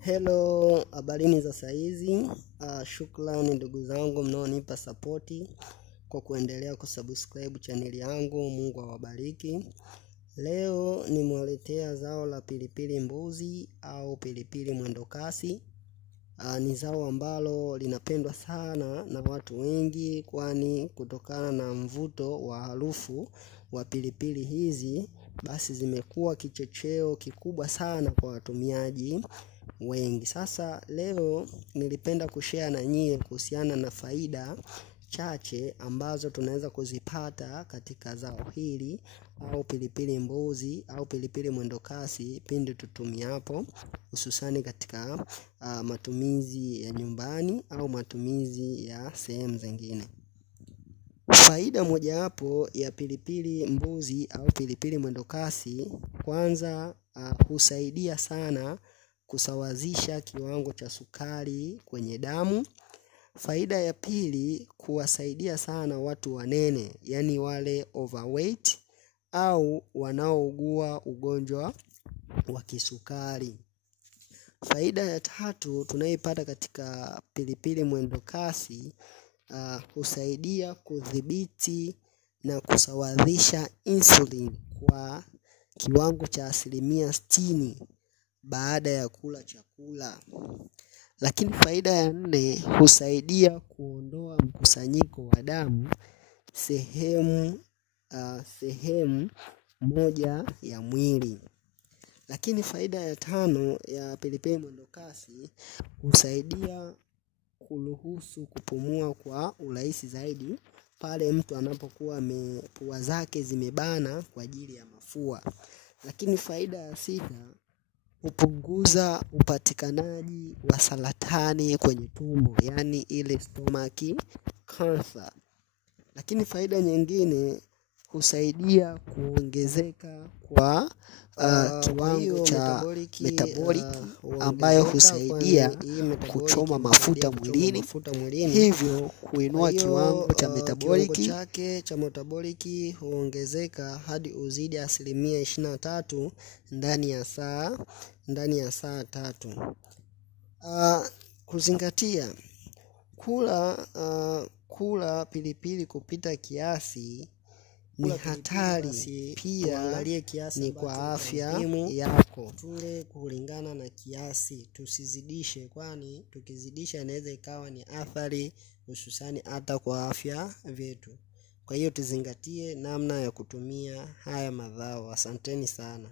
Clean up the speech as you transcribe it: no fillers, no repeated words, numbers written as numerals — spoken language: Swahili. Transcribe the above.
Hello, habarini za saizi. Shukrani ndugu zangu mnaonipa support kwa kuendelea kusubscribe channel yangu. Mungu awabariki. Leo nimewaletea zao la pilipili mbuzi au pilipili mwendokasi. Ni zao ambalo linapendwa sana na watu wengi, kwani kutokana na mvuto wa harufu wa pilipili hizi, basi zimekuwa kichocheo kikubwa sana kwa watumiaji wengi. Sasa leo nilipenda kushare na nyie kuhusiana na faida chache ambazo tunaweza kuzipata katika zao hili au pilipili mbuzi au pilipili mwendokasi pindi tutumiapo, hususani katika matumizi ya nyumbani au matumizi ya sehemu zingine. Faida mojawapo ya pilipili mbuzi au pilipili mwendokasi, kwanza husaidia sana kusawazisha kiwango cha sukari kwenye damu. Faida ya pili, kuwasaidia sana watu wanene, yani wale overweight au wanaougua ugonjwa wa kisukari. Faida ya tatu tunayoipata katika pilipili mwendokasi, husaidia kudhibiti na kusawazisha insulin kwa kiwango cha 60% baada ya kula chakula. Lakini faida ya 4, husaidia kuondoa mkusanyiko wa damu sehemu moja ya mwili. Lakini faida ya 5 ya pilipili mwendokasi, husaidia kuruhusu kupumua kwa urahisi zaidi pale mtu anapokuwa pua zake zimebana kwa ajili ya mafua. Lakini faida ya 6, hupunguza upatikanaji wa saratani kwenye tumbo, yani ile stomach cancer. Lakini faida nyingine, husaidia kuongezeka kwa kiwango cha metabolic ambayo husaidia kuchoma mafuta mwilini, hivyo kuinua kiwango cha metaboliki huongezeka hadi uzidi 23% ndani ya saa 3. Kuzingatia kula pilipili kupita kiasi ni hatari, pia ni kwa afya yako. Tule kulingana na kiasi, tusizidishe, kwani tukizidisha inaweza ikawa ni athari hususani hata kwa afya yetu. Kwa hiyo tuzingatie namna ya kutumia haya mazao. Asanteni sana.